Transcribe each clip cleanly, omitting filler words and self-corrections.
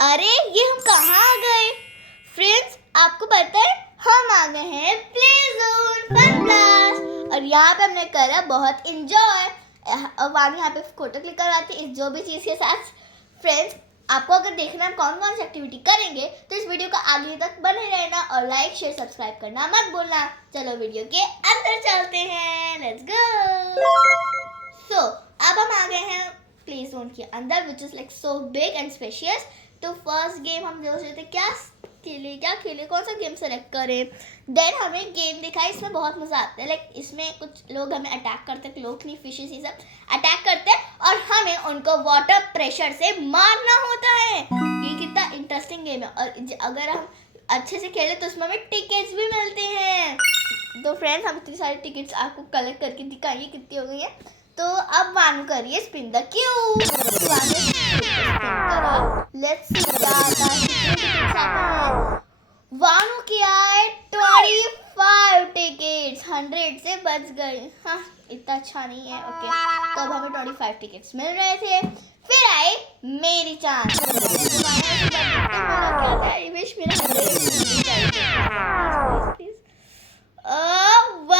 अरे ये हम कहाँ आ गए फ्रेंड्स, आपको पता है हम आ गए हैं प्ले जोन फन ब्लास्ट और यहाँ पे हमने करा बहुत इंजॉय। और वानी यहाँ पे फोटो क्लिक करवाती है इस जो भी चीज़ के साथ। फ्रेंड्स, आपको अगर देखना है कौन कौन सी एक्टिविटी करेंगे तो इस वीडियो को आगे तक बने रहना और लाइक शेयर सब्सक्राइब करना मत भूलना। चलो वीडियो के अंदर चलते हैं, लेट्स गो। सो अब हम आ गए हैं प्ले जोन के अंदर which is like so big and spacious. तो फर्स्ट गेम हम सोच रहे थे क्या खेले कौन सा गेम सेलेक्ट करें। देन हमें गेम दिखा, इसमें बहुत मजा आता है। लाइक इसमें कुछ लोग हमें अटैक करते हैं, लोग नहीं फिशेस ये सब अटैक करते हैं और हमें उनको वाटर प्रेशर से मारना होता है। ये कितना इंटरेस्टिंग गेम है और अगर हम अच्छे से खेले तो उसमें हमें टिकट्स भी मिलते हैं। तो फ्रेंड्स, हम इतनी सारी टिकट्स आपको कलेक्ट करके दिखाइए कितनी हो गई है। तो अब वानू करिए spin the cube. Let's see क्या आता है। वानू किया है 25 टिकट्स, 100 से बच गए। हाँ, इतना अच्छा नहीं है। ओके, तो अब हमें 25 टिकट्स मिल रहे थे। फिर आई मेरी चांस। क्या था? विश मेरा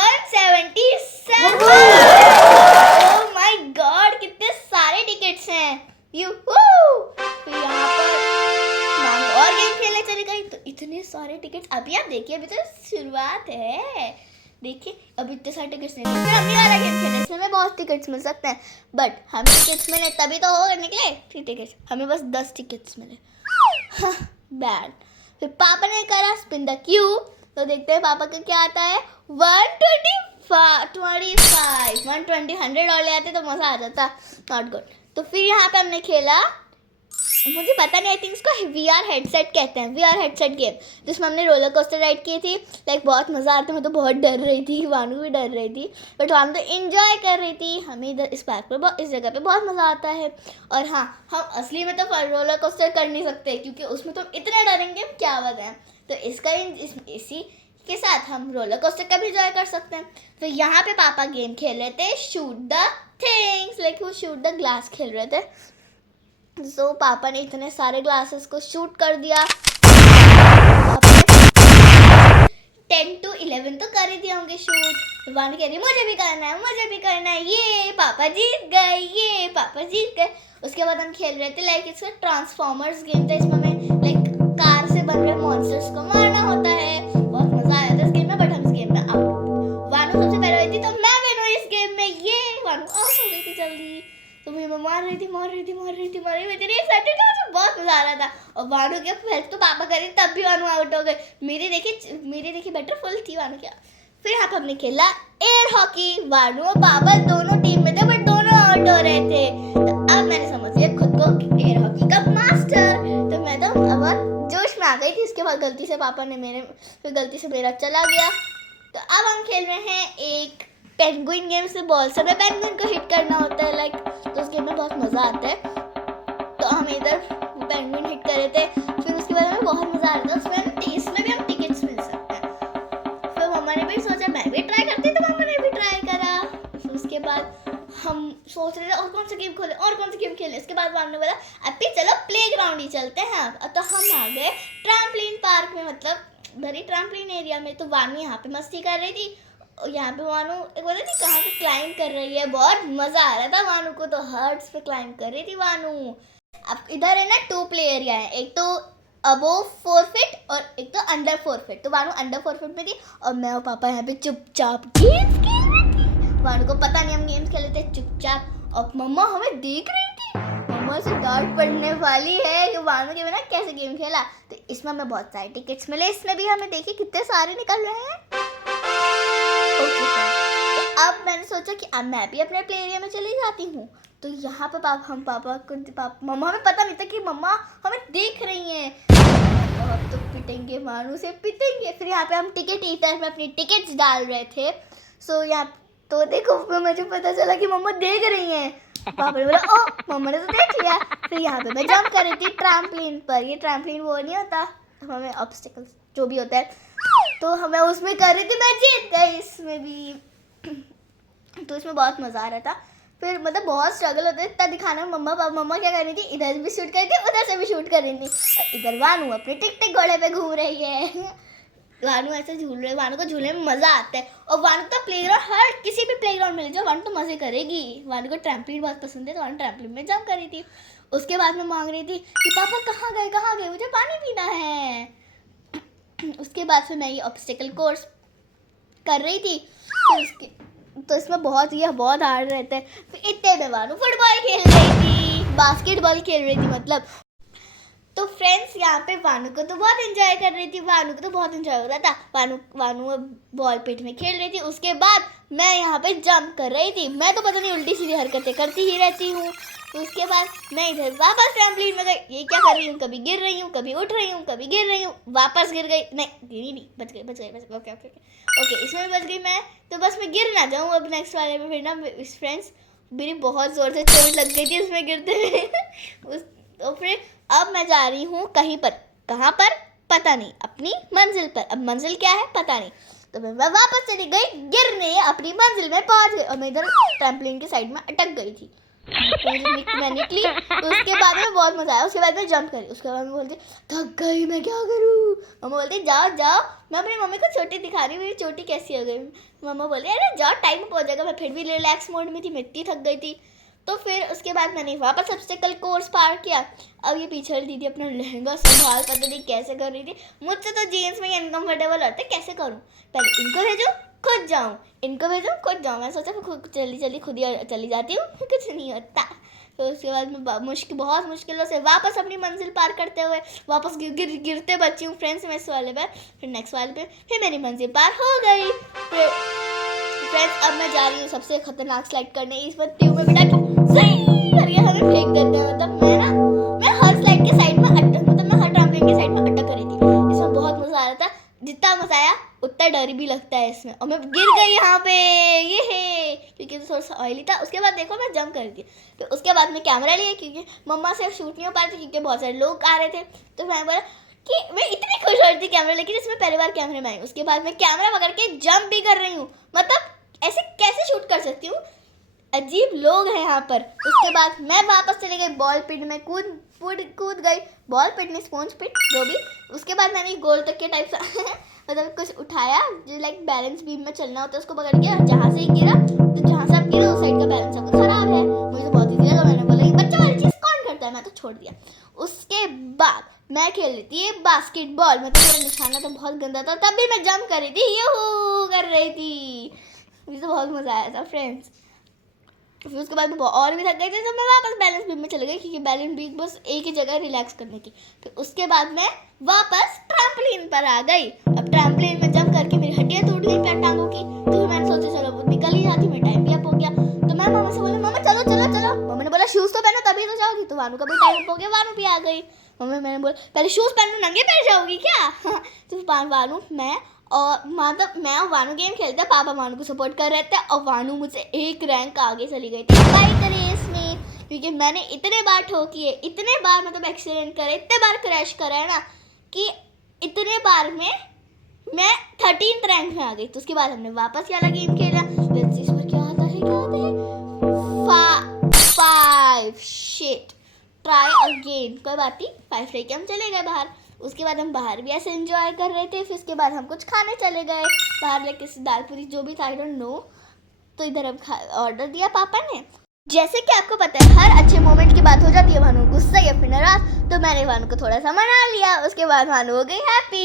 177। ओह माय गॉड, कितने सारे टिकट्स हैं। फिर यहाँ पर मानो और गेम खेलने चली गई तो इतने सारे टिकट्स। अभी आप देखिए, अभी तो शुरुआत है। देखिए अभी इतने सारे टिकट्स नहीं, फिर अगली वाला गेम खेले, इसमें हमें बहुत टिकट्स मिल सकते हैं। बट हमें टिकट्स मिले तभी तो हो निकले 3 टिकट्स, हमें बस 10 टिकट्स मिले। बैड। फिर पापा ने करा स्पिन द क्यूब, तो देखते हैं पापा का क्या आता है। 125 120 और ले आते तो मज़ा आ जाता। Not good. तो फिर यहाँ पे हमने खेला, मुझे पता नहीं, आई थिंक इसको VR हेडसेट कहते हैं, VR हेडसेट गेम, जिसमें हमने रोलर कोस्टर राइड की थी। लाइक बहुत मज़ा आता है। मैं तो बहुत डर रही थी, वानू भी डर रही थी, बट वानू तो एंजॉय कर रही थी। हमें इधर इस पार्क पर इस जगह पे बहुत मज़ा आता है। और हाँ, हम असली में तो रोलर कोस्टर कर नहीं सकते क्योंकि उसमें तो इतने डरेंगे क्या बताएं। तो इसी के साथ हम रोलर कोस्टर का भी एंजॉय कर सकते हैं। तो यहाँ पे पापा गेम खेल रहे थे शूट द थिंग्स, लाइक वो शूट द ग्लास खेल रहे थे। तो पापा ने इतने सारे ग्लासेस को शूट कर दिया। 10 to 11 तो कर ही दिए होंगे शूट। वानी कह रही मुझे भी करना है, ये पापा जीत गए, ये पापा जीत गए। उसके बाद हम खेल रहे थे लाइक इसका ट्रांसफॉर्मर्स गेम था, इसमें हमें लाइक कार से बन रहे मॉन्स्टर्स को मारना होता है। बहुत मजा आया था इस गेम में, बट हम इस गेम में आउट। वानू सबसे पहले हुई थी तो मैं विन हुई इस गेम में। ये वानू आउट हो गई थी जल्दी। तो मैं मार रही थी, मुझे बहुत मजा आ रहा था। और वानू के हेल्प तो पापा करी तब भी वानू आउट हो गए। मेरी देखिए बेटर फुल थी वानू क्या। फिर यहाँ पे हमने खेला एयर हॉकी। वानू और पापा दोनों टीम में थे बट दोनों आउट हो रहे थे। तो अब मैंने समझ लिया खुद को एयर हॉकी का मास्टर। तो मैं तो अब जोश में आ गई थी। इसके बाद गलती से पापा ने मेरा चला गया। तो अब हम खेल रहे हैं एक पेंगुइन गेम से बॉल से हमें पेंगुइन को हिट करना होता है लाइक। तो उस गेम में बहुत मज़ा आता है। तो हम इधर पेंगुइन हिट कर रहे थे। फिर उसके बाद हमें बहुत मज़ा आ रहा था। इसमें भी हम टिकट्स मिल सकते हैं। फिर मम्मा ने भी सोचा मैं भी ट्राई करती, तो मम्मा ने भी ट्राई करा। फिर उसके बाद हम सोच रहे थे और कौन सा गेम खेलें। इसके बाद मम्मा ने बोला अभी चलो प्ले ग्राउंड ही चलते हैं। तो हम आ गए ट्रैम्पलिन पार्क में, मतलब भरी ट्रैम्पलिन एरिया में। तो वानू यहाँ पे मस्ती कर रही थी। यहाँ पे वानू एक बोला थी कहाँ पे क्लाइंब कर रही है, बहुत मज़ा आ रहा था वानू को। तो हर्ट्स पे क्लाइंब कर रही थी वानू। अब इधर है ना 2 प्ले एरिया है, एक तो अबोव 4 फीट और एक तो अंडर 4 फीट। तो वानू अंडर 4 फीट में थी और मैं और पापा यहाँ पे चुपचाप गेम्स खेल रहे थे। वानू को पता नहीं हम गेम्स खेल रहे थे चुपचाप। और मम्मा हमें देख रही थी। मम्मा से डांट पड़ने वाली है कि वानू के बिना कैसे गेम खेला। तो इसमें हमें बहुत सारे टिकट्स मिले। इसमें भी हमें देखिए कितने सारे निकल रहे हैं। तो अब मैंने सोचा कि अब मैं भी अपने प्ले एरिया में चली जाती हूँ। तो यहाँ पे मम्मा हमें पता नहीं था कि मम्मा हमें देख रही हैं। अब तो पिटेंगे, वानू से पिटेंगे। फिर यहाँ पे हम टिकट ईटर में अपनी टिकट्स डाल रहे थे। सो यहाँ तो देखो मुझे पता चला कि मम्मा देख रही हैं। पापा ने बोला ओ मम्मा ने तो देख लिया। फिर यहाँ पे मैं जंप कर रही थी ट्रैम्पलिन पर। ये ट्रैम्पलिन वो नहीं होता, हमें ऑब्स्टिकल्स जो भी होता है तो हमें उसमें कर रही थी। मैं जीत गई इसमें भी। तो इसमें बहुत मज़ा आ रहा था। फिर मतलब बहुत स्ट्रगल होता है इतना दिखाने में। मम्मा क्या कर रही थी, इधर भी शूट कर रही थी, उधर से भी शूट कर रही थी, और इधर वानू अपने टिक टिक घोड़े पे घूम रही है। वानू ऐसे झूल रहे, वानू को झूलने में मजा आता है। और वानू तो प्लेग्राउंड, हर किसी भी प्लेग्राउंड में ले जाओ वानू तो मजे करेगी। वानू को ट्रैम्पलिन बहुत पसंद है, तो वानू ट्रैम्पलिन में जंप कर रही थी। उसके बाद में मांग रही थी कि पापा कहाँ गए, मुझे पानी पीना है। उसके बाद फिर मैं ये ऑब्स्टिकल कोर्स कर रही थी। फिर उसके तो इसमें बहुत हार्ड रहता है। फिर इतने में वानू फुटबॉल खेल रही थी, बास्केटबॉल खेल रही थी मतलब। तो फ्रेंड्स यहाँ पे वानू को तो बहुत एंजॉय कर रही थी, वानू को तो बहुत एंजॉय हो रहा था। वानू बॉल पिट में खेल रही थी। उसके बाद मैं यहाँ पे जंप कर रही थी। मैं तो पता नहीं उल्टी सीधी हरकतें करती ही रहती हूँ। उसके बाद मैं इधर वापस ट्रैम्पलिन में गई। ये क्या कर रही हूँ, कभी गिर रही हूँ, कभी उठ रही हूँ, कभी गिर रही हूँ, वापस गिर गई। नहीं गिरी नहीं, बच गई। ओके इसमें भी बच गई मैं। तो बस मैं गिर ना जाऊँ अब नेक्स्ट वाले में। फिर ना फ्रेंड्स मेरी बहुत ज़ोर से चोट लग गई थी इसमें गिरते हुए। तो फिर अब मैं जा रही हूँ कहीं पर, कहाँ पर पता नहीं, अपनी मंजिल पर। अब मंजिल क्या है पता नहीं। तो मैं वापस चली गई गिरने, अपनी मंजिल में पहुँच गई, और मैं इधर ट्रैम्पलिन के साइड में अटक गई थी। तो मैं निकली। तो उसके बाद में बहुत मज़ा आया। उसके बाद मैं जंप करी। उसके बाद मैं बोलती थक गई, मैं क्या करूँ। मम्मा बोलती जाओ। मैं अपनी मम्मी को चोटी दिखा रही, मेरी चोटी कैसी हो गई। मम्मा बोली अरे जाओ टाइम पहुँच जाएगा। मैं फिर भी रिलैक्स मोड में थी, मैं इतनी थक गई थी। तो फिर उसके बाद मैंने वापस ऑब्स्टिकल कोर्स पार किया। अब ये पीछे वाली दीदी अपना लहंगा संभाल पता नहीं कैसे कर रही थी। मुझसे तो जीन्स में अनकम्फर्टेबल होता है, कैसे करूँ। पहले इनको भेजूँ खुद जाऊँ, इनको भेजूँ खुद जाऊँ। मैं सोचा खुद चली खुद ही चली जाती हूँ, कुछ नहीं होता। तो उसके बाद मैं बहुत मुश्किलों से वापस अपनी मंजिल पार करते हुए वापस गिरते बची हूँ फ्रेंड्स मैं इस वाले पे। फिर नेक्स्ट वाले पे फिर मेरी मंजिल पार हो गई। फिर फ्रेंड्स अब मैं जा रही हूँ सबसे खतरनाक स्लाइड करने। इस पर ट्यूब में बिठा के सही करके हमें फेंक देते हैं। मतलब मैं हर स्लाइड के साइड में मैं हर ट्रैम्पलिन के साइड में अटक रही थी। इसमें बहुत मजा आ रहा था, जितना मजा आया उतना डर भी लगता है इसमें। और मैं गिर गई यहाँ पे, ये है क्योंकि थोड़ा सा ऑयली था। उसके बाद देखो मैं जंप कर दी। तो उसके बाद मैं कैमरा लिया क्योंकि मम्मा से शूट नहीं हो पा रही थी क्योंकि बहुत सारे लोग आ रहे थे। तो मैं बोला कि मैं इतनी खुश हो रही थी कैमरा लेके, जिसमें पहली बार कैमरे में आई। उसके बाद मैं कैमरा पकड़ के जंप भी कर रही हूँ। मतलब ऐसे कैसे शूट कर सकती हूँ, अजीब लोग हैं यहाँ पर। उसके बाद मैं वापस चली गई बॉल पिट में, कूद गई। बॉल पिट नहीं, स्पॉन्ज पिट जो भी। उसके बाद मैंने गोल तक के टाइप से मतलब कुछ उठाया जो लाइक बैलेंस बीम में चलना होता है, उसको पकड़ के जहाँ से ही गिरा, तो जहाँ से आप गिरे उस साइड का बैलेंस आपका खराब है। मुझे बहुत ईजी लगा। मैंने बोला ये बच्चा वाली चीज़ कौन करता है, मैं तो छोड़ दिया। उसके बाद मैं खेल रही थी ये बास्केटबॉल। मतलब मेरा निशाना तो बहुत गंदा था, तब भी मैं जंप कर रही थी, यूहू कर रही थी। मुझे तो बहुत मज़ा आया था फ्रेंड्स। फिर उसके बाद मैं और भी थक गई थी, तो मैं वापस बैलेंस बीम में चली गई क्योंकि बैलेंस बीम बस एक ही जगह रिलैक्स करने की। फिर उसके बाद मैं वापस ट्रैम्पलिन पर आ गई। अब ट्रैम्पलिन में जंप करके मेरी हड्डियाँ टूट गई पैर टांगों की। तो फिर मैंने सोचा चलो वो निकल ही जाती, मेरा टाइम भी अप हो गया। तो मैं मामा से बोली मम्मा चलो। मम्मा ने बोला शूज़ तो पहनो तभी तो जाओगी। तो वानू का भी टाइम अप हो गया, वानू भी आ गई। मैंने बोला पहले शूज़ पहनो, नंगे पैर जाओगी क्या। तो वानू मैं और वानू गेम खेलते, पापा वानू को सपोर्ट कर रहे थे, और वानू मुझसे एक रैंक आगे चली गई थी बाइक रेस में। क्योंकि मैंने इतने बार ठोकी है, इतने बार मतलब एक्सीडेंट करे, इतने बार क्रैश करा है ना, कि इतने बार में मैं 13th रैंक में आ गई। तो उसके बाद हमने वापस वाला गेम खेला। इस पर क्या आता है 5 शिट, ट्राई अगेन। कोई बात नहीं, 5 लेके हम चले गए बाहर। उसके बाद हम बाहर भी ऐसे एंजॉय कर रहे थे। फिर उसके बाद हम कुछ खाने चले गए बाहर, लाइक किसी दाल पूरी जो भी था, आई डोंट नो। तो इधर हम ऑर्डर दिया पापा ने। जैसे कि आपको पता है हर अच्छे मोमेंट की बात हो जाती है भानु गुस्सा या फिर नाराज। तो मैंने भानु को थोड़ा सा मना लिया। उसके बाद भानु हो गई हैप्पी।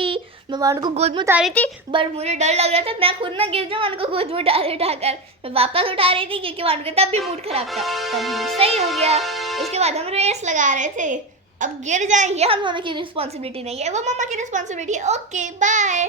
मैं भानु को गोद में उठा रही थी, बट मुझे डर लग रहा था मैं खुद ना गिर जाऊँ। भानु को गोद में उठाकर मैं वापस उठा रही थी क्योंकि भानु का तब भी मूड खराब था। तब मूड सही हो गया। उसके बाद हम रेस लगा रहे थे। अब गिर जाए ये हम मम्मी की रिस्पॉन्सिबिलिटी नहीं है, वो मम्मा की रिस्पॉन्सिबिलिटी है। Okay bye.